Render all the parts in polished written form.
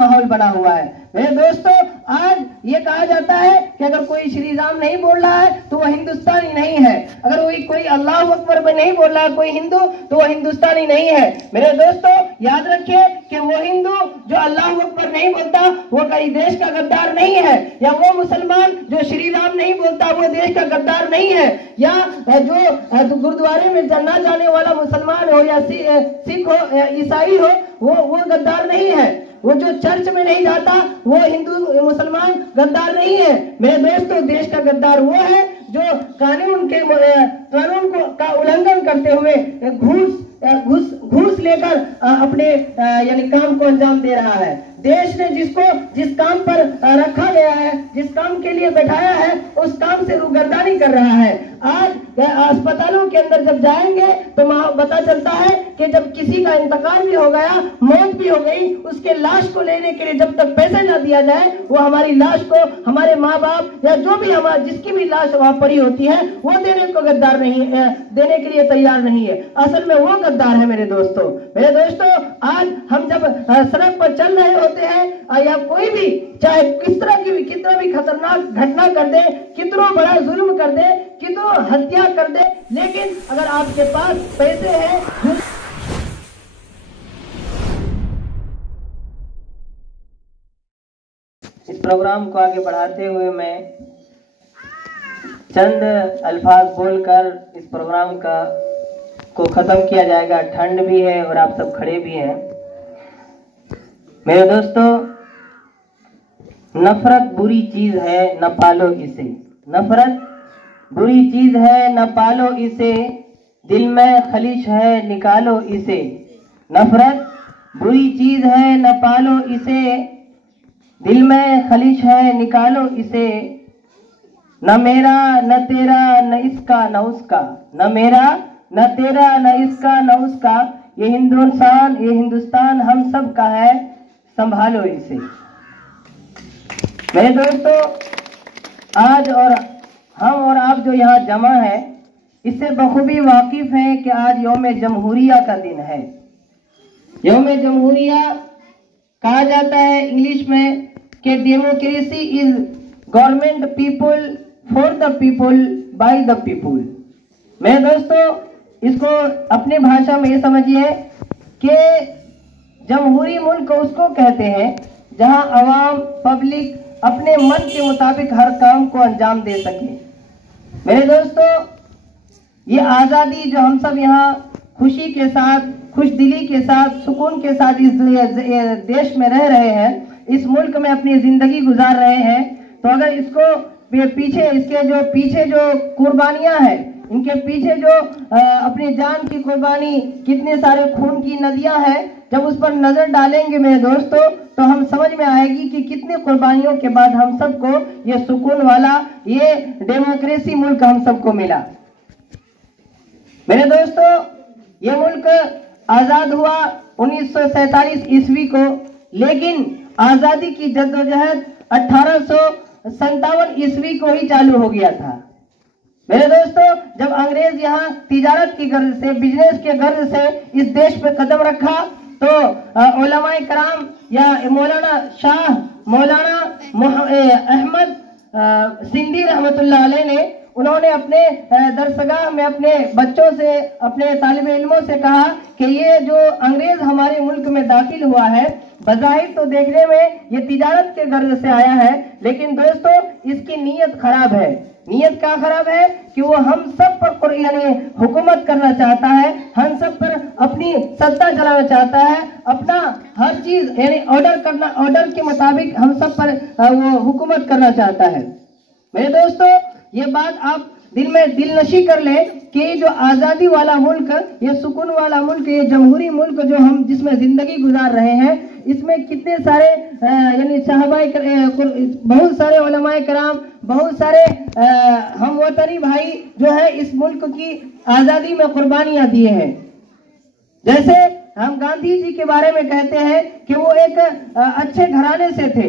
माहौल बना हुआ है। मेरे दोस्तों, आज ये कहा जाता है कि अगर कोई श्री राम नहीं बोल रहा है तो वह हिंदुस्तानी नहीं है, अगर कोई अल्लाह अकबर में नहीं बोल रहा है कोई हिंदू, तो वह हिंदुस्तानी नहीं है। मेरे दोस्तों, याद रखिए कि वो हिंदू जो अल्लाह अकबर नहीं बोलता वो कहीं देश का गद्दार नहीं है, या वो मुसलमान जो श्री राम नहीं बोलता वो देश का गद्दार नहीं है, या जो गुरुद्वारे में ना जाने वाला मुसलमान हो या सिख हो या ईसाई हो वो गद्दार नहीं है, वो जो चर्च में नहीं जाता वो हिंदू मुसलमान गद्दार नहीं है। मेरे दोस्तों, देश का गद्दार वो है जो कानून का उल्लंघन करते हुए घूस लेकर अपने यानी काम को अंजाम दे रहा है। देश ने जिस काम पर रखा गया है, जिस काम के लिए बैठाया है, उस काम से रूगर्दानी कर रहा है। आज अस्पतालों के अंदर जब जाएंगे तो पता चलता है कि जब किसी का इंतकाल भी हो गया, मौत भी हो गई, उसके लाश को लेने के लिए जब तक पैसे ना दिया जाए, वो हमारी लाश को हमारे माँ बाप या जो भी जिसकी भी लाश वहां पड़ी होती है वो देने को गद्दार नहीं है, देने के लिए तैयार नहीं है। असल में वो गद्दार है। मेरे दोस्तों, आज हम जब सड़क पर चल रहे होते हैं या कोई भी चाहे कितना भी खतरनाक घटना कर दे, कितना बड़ा जुल्म कर दे, कितना हत्या कर दे, लेकिन अगर आपके पास पैसे हैं, इस प्रोग्राम को आगे बढ़ाते हुए मैं चंद अल्फाज बोलकर इस प्रोग्राम को खत्म किया जाएगा। ठंड भी है और आप सब खड़े भी हैं। मेरे दोस्तों, नफरत बुरी चीज है, न पालो इसे। नफरत बुरी चीज है, न पालो इसे, दिल में खलिश है, निकालो इसे। नफरत बुरी चीज है, न पालो इसे, दिल में खलिश है, निकालो इसे। न मेरा न तेरा न इसका न उसका, न मेरा न तेरा न इसका न उसका, ये हिंदुस्तान हम सब का है, संभालो इसे। मेरे दोस्तों, आज और हम और आप जो यहाँ जमा है, इससे बखूबी वाकिफ हैं कि आज यौम जमहूरिया का दिन है। यौम जमहूरिया कहा जाता है इंग्लिश में कि democracy is government people for the people by the people. मेरे दोस्तों, इसको अपनी भाषा में ये समझिए कि जमहूरी मुल्क उसको कहते हैं जहां अवाम पब्लिक अपने मन के मुताबिक हर काम को अंजाम दे सके। मेरे दोस्तों, ये आज़ादी जो हम सब यहाँ खुशी के साथ, खुशदिली के साथ, सुकून के साथ इस देश में रह रहे हैं, इस मुल्क में अपनी जिंदगी गुजार रहे हैं, तो अगर इसके पीछे जो कुर्बानियां हैं, इनके पीछे जो अपनी जान की कुर्बानी, कितने सारे खून की नदियां हैं, जब उस पर नजर डालेंगे मेरे दोस्तों, तो हम समझ में आएगी कि कितनी कुर्बानियों के बाद हम सबको ये सुकून वाला, ये डेमोक्रेसी मुल्क हम सबको मिला। मेरे दोस्तों, ये मुल्क आजाद हुआ 1947 ईस्वी को, लेकिन आजादी की जद्दोजहद 1857 ईस्वी को ही चालू हो गया था। मेरे दोस्तों, जब अंग्रेज यहाँ तिजारत की गर्ज से, बिजनेस के गर्ज से इस देश पे कदम रखा, तो उलमाए कराम या मौलाना अहमद सिंधी रहमतुल्लाह अलैह ने, उन्होंने अपने दरसगाह में अपने बच्चों से, अपने तालिबे इल्मों से कहा कि ये जो अंग्रेज हमारे मुल्क में दाखिल हुआ है, बज़ाहिर तो देखने में ये तिजारत के गर्ज से आया है, लेकिन दोस्तों इसकी नीयत खराब है। नीयत क्या खराब है कि वो हम सब पर यानी हुकूमत करना चाहता है, हम सब पर अपनी सत्ता चलाना चाहता है, अपना हर चीज यानी ऑर्डर के मुताबिक हम सब पर वो हुकूमत करना चाहता है। मेरे दोस्तों, ये बात आप दिल में दिलनशी कर ले कि जो आज़ादी वाला मुल्क, ये सुकून वाला मुल्क, ये जमहूरी मुल्क जो हम जिसमें जिंदगी गुजार रहे हैं, इसमें कितने सारे यानी साहबाए, बहुत सारे उलमाए कराम, बहुत सारे हम वतनी भाई जो है इस मुल्क की आज़ादी में कुर्बानियां दिए हैं। जैसे हम गांधी जी के बारे में कहते हैं कि वो एक अच्छे घराने से थे,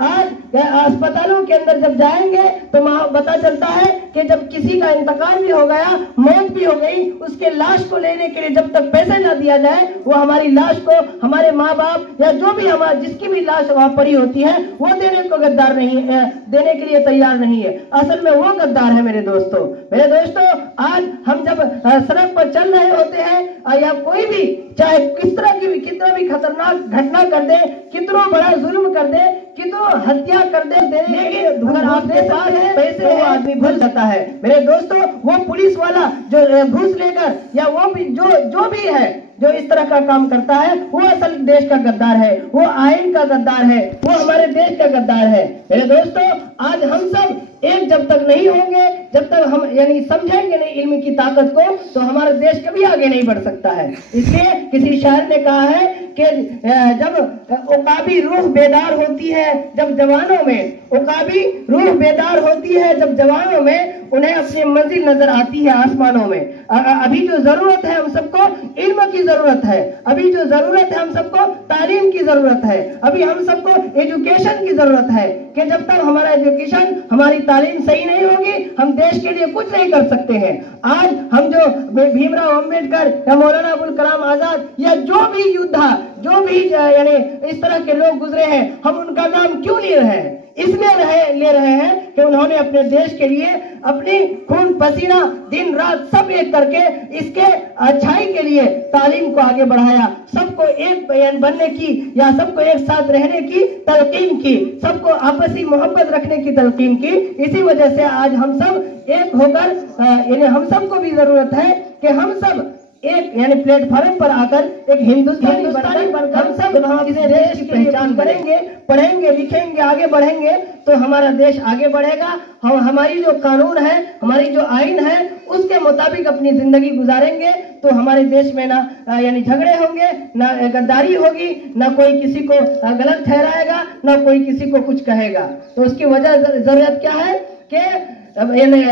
आज अस्पतालों के अंदर जब जाएंगे तो पता चलता है कि जब किसी का इंतकाल भी हो गया, मौत भी हो गई, उसके लाश को लेने के लिए जब तक पैसे ना दिया जाए, वो हमारी लाश को हमारे माँ बाप या जो भी हमारे जिसकी भी लाश वहां पड़ी होती है वो देने को गद्दार नहीं है, देने के लिए तैयार नहीं है। असल में वो गद्दार है मेरे दोस्तों। आज हम जब सड़क पर चल रहे होते हैं या कोई भी चाहे कितना भी खतरनाक घटना कर दे, कितना बड़ा जुल्म कर दे, कितना हत्या कर दे, अगर आपके पास पैसे वो आदमी भूल जाता है। मेरे दोस्तों, वो पुलिस वाला जो घूस लेकर या वो भी जो भी है जो इस तरह का काम करता है, वो असल देश का गद्दार है, वो आइन का गद्दार है, वो हमारे देश का गद्दार है। मेरे दोस्तों, आज हम सब एक जब तक नहीं होंगे, जब तक हम यानी समझेंगे नहीं इल्म की ताकत को, तो हमारा देश कभी आगे नहीं बढ़ सकता है। इसलिए किसी शायर ने कहा है कि जब उकाबी रूह बेदार होती है जब जवानों में, उकाबी रूह बेदार होती है जब जवानों में, उन्हें अपनी मंजिल नजर आती है आसमानों में। अभी जो जरूरत है हम सबको इल्म की जरूरत है, अभी जो जरूरत है हम सबको तालीम की जरूरत है, अभी हम सबको एजुकेशन की जरूरत है कि जब तक हमारा एजुकेशन हमारी तालीम सही नहीं होगी हम देश के लिए कुछ नहीं कर सकते हैं। आज हम जो भीमराव अंबेडकर या मौलाना अबुल कलाम आजाद या जो भी योद्धा, जो भी यानी इस तरह के लोग गुजरे हैं, हम उनका नाम क्यों ले रहे हैं? इसलिए ले रहे हैं कि उन्होंने अपने देश के लिए अपनी खून पसीना दिन रात सब एक करके इसके अच्छाई के लिए तालीम को आगे बढ़ाया, सबको एक बनने की या सबको एक साथ रहने की तलकीन की, सबको आपसी मोहब्बत रखने की तलकीन की। इसी वजह से आज हम सब एक होकर यानी हम सबको भी जरूरत है कि हम सब एक यानी प्लेटफॉर्म पर आकर एक हिंदुस्तानी बनकर हम सब अपने देश की पहचान करेंगे, पढ़ेंगे, लिखेंगे, आगे बढ़ेंगे तो हमारा देश आगे बढ़ेगा। हम हमारी जो कानून है, हमारी जो आइन है, उसके मुताबिक अपनी जिंदगी गुजारेंगे तो हमारे देश में ना यानी झगड़े होंगे, ना गद्दारी होगी, ना कोई किसी को गलत ठहराएगा, ना कोई किसी को कुछ कहेगा। तो उसकी वजह जरूरत क्या है कि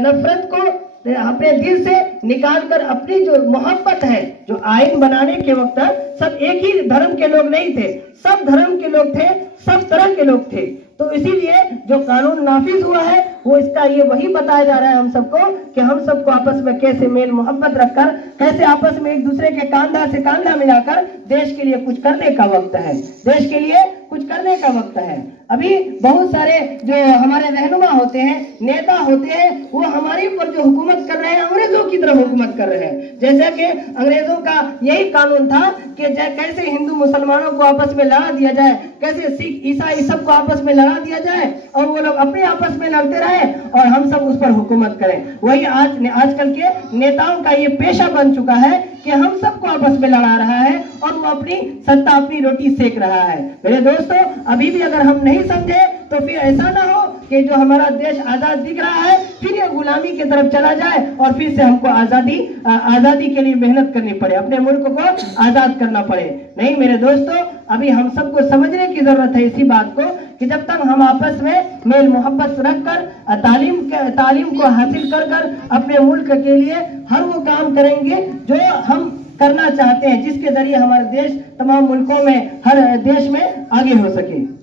नफरत को अपने दिल से निकाल कर अपनी जो मोहब्बत है, जो आइन बनाने के वक्त सब एक ही धर्म के लोग नहीं थे, सब धर्म के लोग थे, सब तरह के लोग थे। तो इसीलिए जो कानून नाफिज हुआ है वो इसका ये वही बताया जा रहा है हम सबको कि हम सबको आपस में कैसे मेल मोहब्बत रखकर, कैसे आपस में एक दूसरे के कांधा से कांधा मिलाकर देश के लिए कुछ करने का वक्त है, देश के लिए कुछ करने का वक्त है। अभी बहुत सारे जो हमारे रहनुमा होते हैं, नेता होते हैं, वो हमारे ऊपर जो हुकूमत कर रहे हैं अंग्रेजों की तरफ हुकूमत कर रहे हैं। जैसे कि अंग्रेजों का यही कानून था कि कैसे हिंदू मुसलमानों को आपस में लड़ा दिया जाए, कैसे सिख ईसाई सबको आपस में लड़ा दिया जाए और वो लोग अपने आपस में लड़ते रहे और हम सब उस पर हुकूमत करें। वही आजकल के नेताओं का ये पेशा बन चुका है कि हम सबको आपस में लड़ा रहा है और वो अपनी सत्ता, अपनी रोटी सेक रहा है। मेरे दोस्तों, अभी भी अगर हम नहीं समझे तो फिर ऐसा ना हो कि जो हमारा देश आजाद दिख रहा है फिर ये गुलामी की तरफ चला जाए और फिर से हमको आजादी के लिए मेहनत करनी पड़े, अपने मुल्क को आजाद करना पड़े। नहीं मेरे दोस्तों, अभी हम सबको समझने की जरूरत है इसी बात को कि जब तक हम आपस में मेल मोहब्बत रखकर तालीम को हासिल कर अपने मुल्क के लिए हर वो काम करेंगे जो हम करना चाहते हैं, जिसके जरिए हमारे देश तमाम मुल्कों में, हर देश में आगे हो सके।